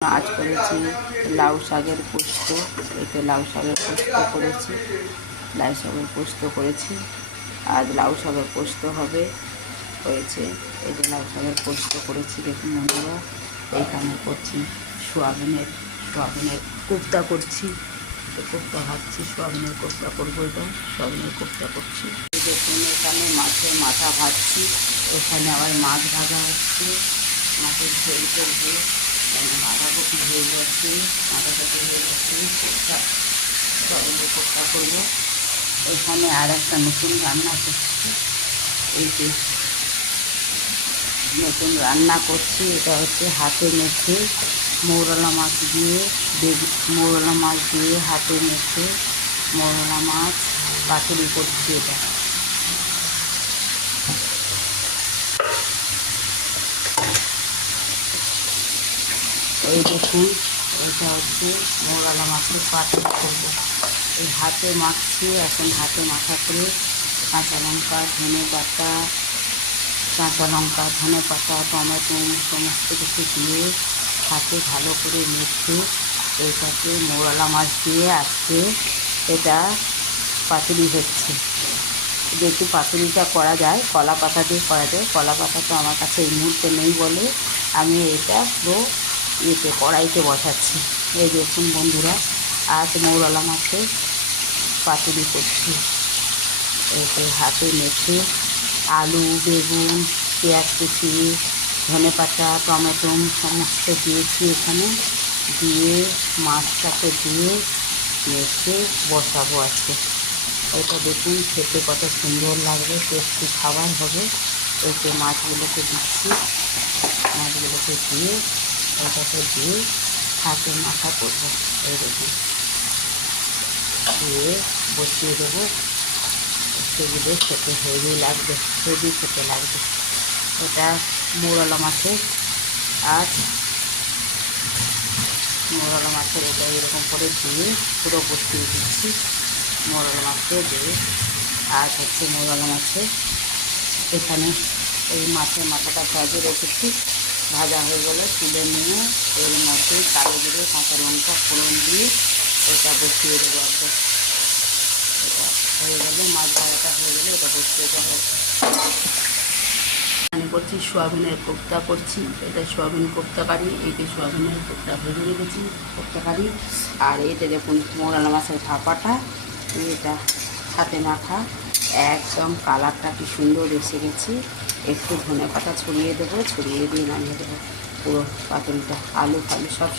আজ করেছি লাউ শাকের পোস্ত। এতে লাউ শাকের পোস্ত করেছি, লাউ শাকের পোস্ত করেছি। আজ লাউ শাকের পোস্ত হয়েছে। এই যে লাউ শাকের পোস্ত করেছি, দেখুন বন্ধুরা। এইখানে করছি সোয়াবিনের কোফতা করছি। কোফতা ভাবছি সোয়াবিনের কোফতা করবো। এটা সোয়াবিনের কোফতা করছি। দেখুন এখানে মাছের মাথা ভাজছি, এখানে আবার মাছ ভাজা হচ্ছে, মাছের ঝোল করবো। বাঁধাকপি হয়ে যাচ্ছে, বাঁধাকপি হয়ে যাচ্ছে, সোয়াবিনের কোফতা করবো। এখানে আর একটা নতুন রান্না করছি, এই যে নতুন রান্না করছি। এটা হচ্ছে হাতে মেখে মৌরলা মাছ দিয়ে মৌরলা মাছ দিয়ে হাতে মেখে মৌরলা মাছ পাতুরি করছি। এটা এই দেখুন, এটা হচ্ছে মৌরলা মাছের পাতুরি করবো। এই হাতে মাখছি, এখন হাতে মাখা করে কাঁচা লঙ্কা, ধনে পাতা, টমেটো সমস্ত কিছু দিয়ে হাতে ভালো করে মেখে এইটাকে মৌরলা মাছ দিয়ে আজকে এটা পাতুরি হচ্ছে। যেহেতু পাতুরিটা করা যায় কলা পাতা দিয়ে করা যায়, কলা পাতা তো আমার কাছে এই মুহূর্তে নেই বলে আমি এটা পুরো কড়াইতে বসাচ্ছি। এই দেখুন বন্ধুরা, আজ মৌরলা মাছের পাতুরি করছি। এতে হাতে মেখে আলু, বেগুন, পেঁয়াজ কুচি, ধনে পাতা, টমেটো সমস্ত দিয়েছি এখানে, দিয়ে মাছটাকে দিয়ে মেখে বসাবো আজকে। এটা দেখুন খেতে কত সুন্দর লাগবে, টেস্টি খাবার হবে। এতে মাছগুলোকে দিচ্ছি, মাছগুলোকে দিয়ে এটাকে দিয়ে হাতে মাখা করবো। এই দেখুন দিয়ে বসিয়ে দেবো। সেগুলো খেতে হেভি লাগবে, হেভি খেতে লাগবে। এটা মৌরলা মাছের এটা এরকম করে দিয়ে পুরো বসিয়ে দিচ্ছি। মৌরলা মাছকে দিয়ে আজ হচ্ছে মৌরলা মাছের এখানে এই মাছের মাথাটা ভেজে রেখেছি। ভাজা হয়ে গেলে তুলে নিয়ে এর মধ্যে কালো জিরে, কাঁচা লঙ্কা ফোড়ন দিয়ে এটা বসিয়ে দেবো। এটা হয়ে গেলে, মাছ ভাজাটা হয়ে গেলে এটা বসিয়ে দেওয়া হবে। এখানে করছি সোয়াবিনের কোফতা করছি। এটা সোয়াবিন কোফতা কারি। এইটা সোয়াবিনের কোফতা ভেজে রেখেছি, কোফতা কারি। আর এটা দেখুন মৌরলা মাছের ভাপাটা, এটা হাতে মাখা, একদম কালারটা কি সুন্দর এসে গেছে। একটু ধনে পাতা ছড়িয়ে দেবো, ছড়িয়ে দিয়ে নামিয়ে দেবো। পুরো পাতুরিটা আলু ফালু সব